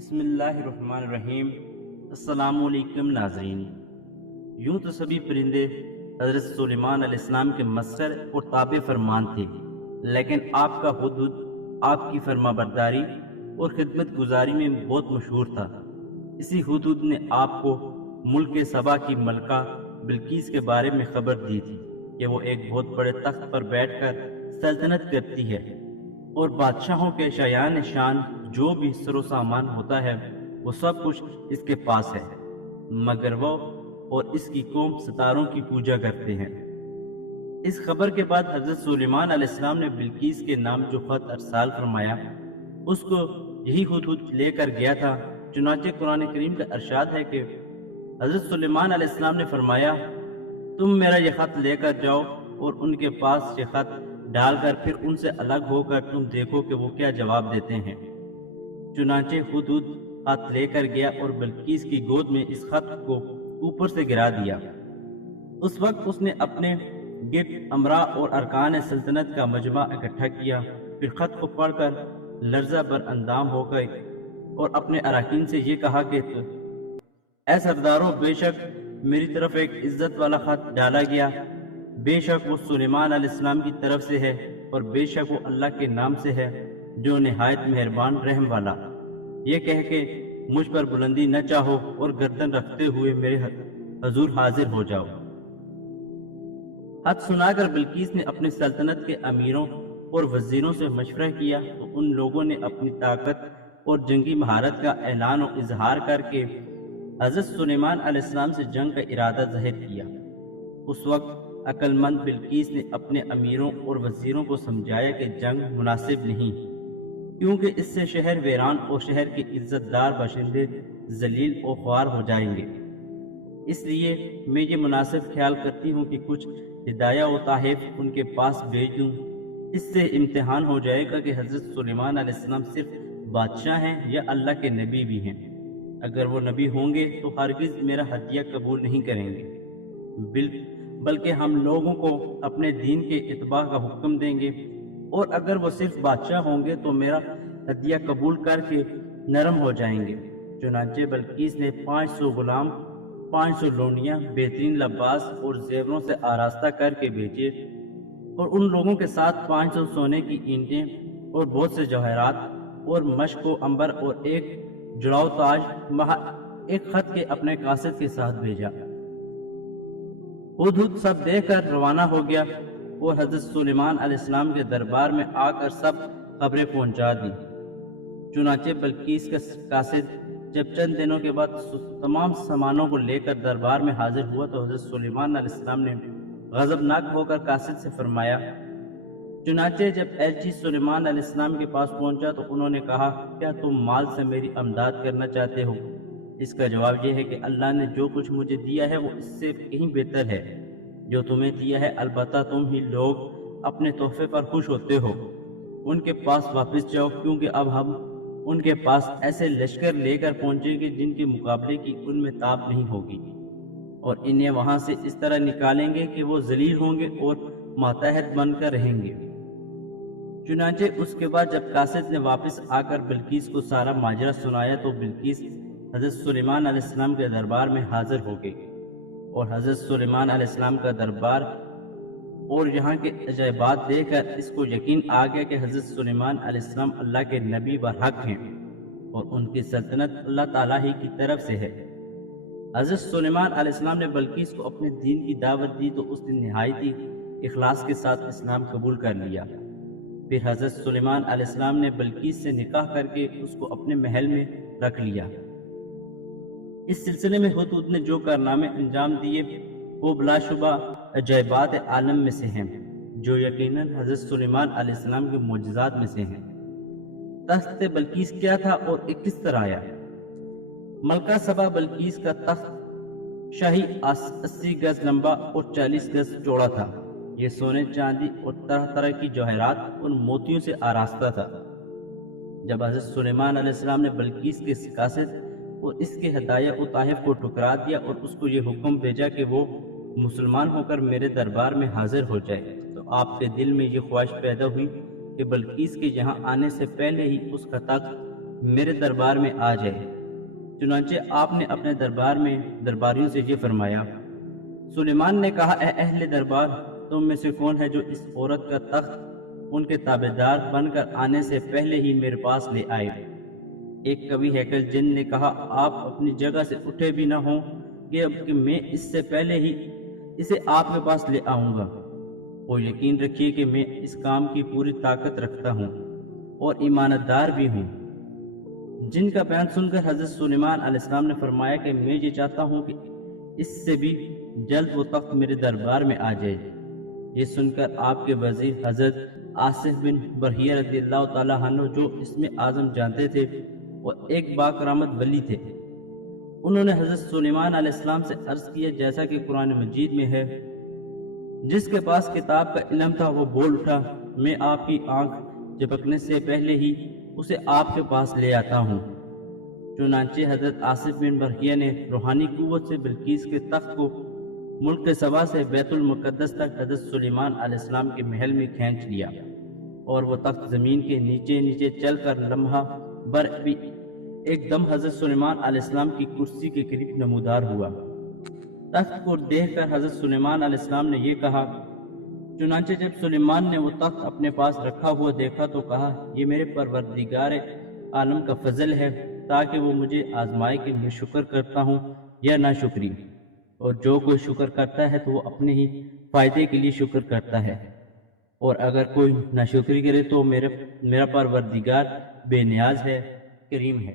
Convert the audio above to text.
بسم اللہ الرحمن الرحیم۔ السلام علیکم ناظرین۔ یوں تو سبھی پرندے حضرت سلیمان علیہ السلام کے مسخر اور تابع فرمان تھے، لیکن آپ کا ہدہد آپ کی فرما برداری اور خدمت گزاری میں بہت مشہور تھا۔ اسی ہدہد نے آپ کو ملک سبا کی ملکہ بلقیس کے بارے میں خبر دی تھی کہ وہ ایک بہت بڑے تخت پر بیٹھ کر سلطنت کرتی ہے اور بادشاہوں کے شایان شان جو بھی سر و سامان ہوتا ہے وہ سب کچھ اس کے پاس ہے، مگر وہ اور اس کی قوم ستاروں کی پوجا کرتے ہیں۔ اس خبر کے بعد حضرت سلیمان علیہ السلام نے بلقیس کے نام جو خط ارسال فرمایا اس کو یہی ہدہد لے کر گیا تھا۔ چنانچہ قرآن کریم کا ارشاد ہے کہ حضرت سلیمان علیہ السلام نے فرمایا، تم میرا یہ خط لے کر جاؤ اور ان کے پاس یہ خط ڈال کر پھر ان سے الگ ہو کر تم دیکھو کہ وہ کیا جواب دیتے ہیں۔ چنانچہ ہدہد خط لے کر گیا اور بلقیس کی گود میں اس خط کو اوپر سے گرا دیا۔ اس وقت اس نے اپنے گرد امراء اور ارکان سلطنت کا مجمع اکٹھا کیا، پھر خط کو پڑھ کر لرزہ بر اندام ہو گئے اور اپنے اراکین سے یہ کہا کہ اے سرداروں، بے شک میری طرف ایک عزت والا خط ڈالا گیا، بے شک وہ سلیمان علیہ السلام کی طرف سے ہے اور بے شک وہ اللہ کے نام سے ہے جو نہایت مہربان رحم والا۔ یہ کہہ کے مجھ پر بلندی نہ چاہو اور گردن رکھتے ہوئے میرے حضور حاضر ہو جاؤ۔ خط سنا کر بلقیس نے اپنی سلطنت کے امیروں اور وزیروں سے مشورہ کیا تو ان لوگوں نے اپنی طاقت اور جنگی مہارت کا اعلان و اظہار کر کے حضرت سلیمان علیہ السلام سے جنگ کا ارادہ ظاہر کیا۔ اس وقت عقل مند بلقیس نے اپنے امیروں اور وزیروں کو سمجھایا کہ جنگ مناسب نہیں، کیونکہ اس سے شہر ویران اور شہر کے عزت دار باشندے ذلیل و خوار ہو جائیں گے۔ اس لیے میں یہ مناسب خیال کرتی ہوں کہ کچھ ہدایہ و تحائف ان کے پاس بھیج دوں۔ اس سے امتحان ہو جائے گا کہ حضرت سلیمان علیہ السلام صرف بادشاہ ہیں یا اللہ کے نبی بھی ہیں۔ اگر وہ نبی ہوں گے تو ہرگز میرا ہدیہ قبول نہیں کریں گے، بلکہ ہم لوگوں کو اپنے دین کے اتباع کا حکم دیں گے، اور اگر وہ صرف بادشاہ ہوں گے تو میرا ہدیہ قبول کر کے نرم ہو جائیں گے۔ چنانچہ بلقیس نے 500 غلام، 500 لونڈیاں بہترین لباس اور زیوروں سے آراستہ کر کے بھیجے، اور ان لوگوں کے ساتھ 500 سونے کی اینٹیں اور بہت سے جواہرات اور مشک و عنبر اور ایک جڑاؤ تاج ایک خط کے اپنے قاصد کے ساتھ بھیجا۔ ہدہد سب دیکھ کر روانہ ہو گیا اور حضرت سلیمان علیہ السلام کے دربار میں آ کر سب خبریں پہنچا دی۔ چنانچہ بلقیس کا قاصد جب چند دنوں کے بعد تمام سامانوں کو لے کر دربار میں حاضر ہوا تو حضرت سلیمان علیہ السلام نے غضبناک ہو کر قاصد سے فرمایا۔ چنانچہ جب ایلچی سلیمان علیہ السلام کے پاس پہنچا تو انہوں نے کہا، کیا تم مال سے میری امداد کرنا چاہتے ہو؟ اس کا جواب یہ ہے کہ اللہ نے جو کچھ مجھے دیا ہے وہ اس سے کہیں بہتر ہے جو تمہیں دیا ہے، البتہ تم ہی لوگ اپنے تحفے پر خوش ہوتے ہو۔ ان کے پاس واپس جاؤ، کیونکہ اب ہم ان کے پاس ایسے لشکر لے کر پہنچیں گے جن کے مقابلے کی ان میں طاقت نہیں ہوگی، اور انہیں وہاں سے اس طرح نکالیں گے کہ وہ ذلیل ہوں گے اور ماتحت بن کر رہیں گے۔ چنانچہ اس کے بعد جب قاصد نے واپس آ کر بلقیس کو سارا ماجرا سنایا تو بلقیس حضرت سلیمان علیہ السلام کے دربار میں حاضر ہو گئی، اور حضرت سلیمان علیہ السلام کا دربار اور یہاں کے عجائبات دیکھ کر اس کو یقین آ گیا کہ حضرت سلیمان علیہ السلام اللہ کے نبی برحق ہیں اور ان کی سلطنت اللہ تعالیٰ ہی کی طرف سے ہے۔ حضرت سلیمان علیہ السلام نے بلقیس کو اپنے دین کی دعوت دی تو اس نے نہایتی اخلاص کے ساتھ اسلام قبول کر لیا۔ پھر حضرت سلیمان علیہ السلام نے بلقیس سے نکاح کر کے اس کو اپنے محل میں رکھ لیا۔ اس سلسلے میں ہدہد نے جو کارنامے انجام دیے وہ بلا شبہ عجائبات عالم میں سے ہیں، جو یقیناً حضرت سلیمان علیہ السلام کے معجزات میں سے ہیں۔ تخت بلقیس کیا تھا اور کس طرح آیا؟ ملکہ سبا بلقیس کا تخت شاہی 80 گز لمبا اور 40 گز چوڑا تھا۔ یہ سونے، چاندی اور طرح طرح کی جواہرات اور موتیوں سے آراستہ تھا۔ جب حضرت سلیمان علیہ السلام نے بلقیس کے قاصد اور اس کے ہدایہ و تحائف کو ٹھکرا دیا اور اس کو یہ حکم بھیجا کہ وہ مسلمان ہو کر میرے دربار میں حاضر ہو جائے، تو آپ کے دل میں یہ خواہش پیدا ہوئی کہ بلقیس کے یہاں آنے سے پہلے ہی اس کا تخت میرے دربار میں آ جائے۔ چنانچہ آپ نے اپنے دربار میں درباریوں سے یہ فرمایا۔ سلیمان نے کہا، اے اہل دربار، تم میں سے کون ہے جو اس عورت کا تخت ان کے تابعدار بن کر آنے سے پہلے ہی میرے پاس لے آئے؟ ایک قوی ہیکل جن نے کہا، آپ اپنی جگہ سے اٹھے بھی نہ ہوں کہ اب کہ میں اس سے پہلے ہی اسے آپ کے پاس لے آؤں گا، اور یقین رکھیے کہ میں اس کام کی پوری طاقت رکھتا ہوں اور ایمانت دار بھی ہوں۔ جن کا بیان سن کر حضرت سلیمان علیہ السلام نے فرمایا کہ میں یہ چاہتا ہوں کہ اس سے بھی جلد وہ تخت میرے دربار میں آ جائے۔ یہ سن کر آپ کے وزیر حضرت آصف بن برہیہ رضی اللہ تعالیٰ عنہ، جو اس میں اعظم جانتے تھے اور ایک باکرامت ولی تھے، انہوں نے حضرت سلیمان علیہ السلام سے عرض کیا، جیسا کہ قرآن مجید میں ہے، جس کے پاس کتاب کا علم تھا وہ بول اٹھا، میں آپ کی آنکھ جھپکنے سے پہلے ہی اسے آپ کے پاس لے آتا ہوں۔ چنانچہ حضرت آصف بن برہیہ نے روحانی قوت سے بلقیس کے تخت کو ملک سبا سے بیت المقدس تک حضرت سلیمان علیہ السلام کے محل میں کھینچ لیا، اور وہ تخت زمین کے نیچے نیچے چل کر لمحہ بر بھی ایک دم حضرت سلیمان علیہ السلام کی کرسی کے قریب نمودار ہوا۔ تخت کو دیکھ کر حضرت سلیمان علیہ السلام نے یہ کہا۔ چنانچہ جب سلیمان نے وہ تخت اپنے پاس رکھا ہوا دیکھا تو کہا، یہ میرے پروردگار عالم کا فضل ہے، تاکہ وہ مجھے آزمائے کہ میں شکر کرتا ہوں یا ناشکری، اور جو کوئی شکر کرتا ہے تو وہ اپنے ہی فائدے کے لیے شکر کرتا ہے، اور اگر کوئی ناشکری کرے تو میرا پروردگار بے نیاز ہے، کریم ہے۔